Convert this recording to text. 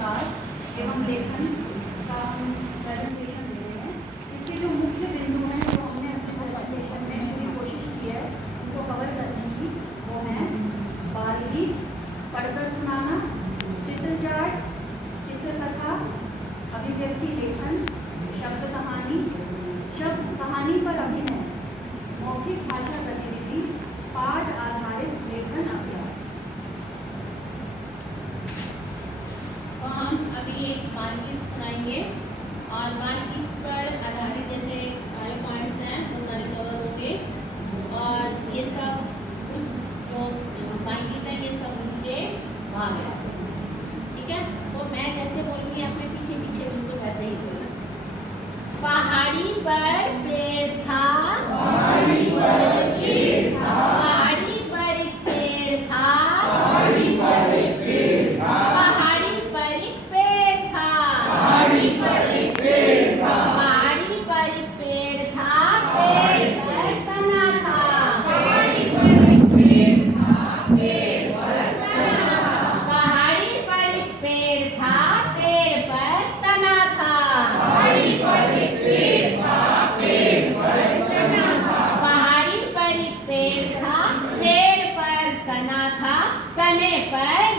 विकास एवं लेखन का हम प्रेजेंटेशन दे रहे हैं। इसके जो मुख्य बिंदु हैं जो हमने अपने प्रेजेंटेशन में पूरी कोशिश की है उनको कवर करने की, वो हैं बाल गीत, पढ़कर सुनाना, चित्र चार्ट, चित्रकथा, अभिव्यक्ति लेखन, शब्द कहानी पर अभिनय, मौखिक भाषा गतिविधि, पाठ आधारित लेखन अभ्यास। तो हम अभी एक बाल गीत सुनाएंगे और बाल गीत पर आधारित जैसे सारे पॉइंट्स हैं वो सारे कवर होंगे और ये सब उस जो बाल गीत है ये सब उसके भाग है। ठीक है, तो मैं जैसे बोलूँगी अपने पीछे पीछे बिल्कुल वैसे ही बोलना। पहाड़ी पर पेड़ था, पहाड़ी पर पेड़ था, पहाड़ी पर एक पेड़ था, पहाड़ी पर एक पेड़ था, पहाड़ी पर एक पेड़ था, पहाड़ी पर एक पेड़ था, पहाड़ी पर एक पेड़ था, पेड़ पर तना था, पहाड़ी पर एक पेड़ था, पेड़ पर तना था, पहाड़ी पर एक पेड़ था, पेड़ पर तना था, पहाड़ी पर एक पेड़ था, पेड़ पर तना था, पहाड़ी पर एक पेड़ था, पेड़ पर तना था, तने पर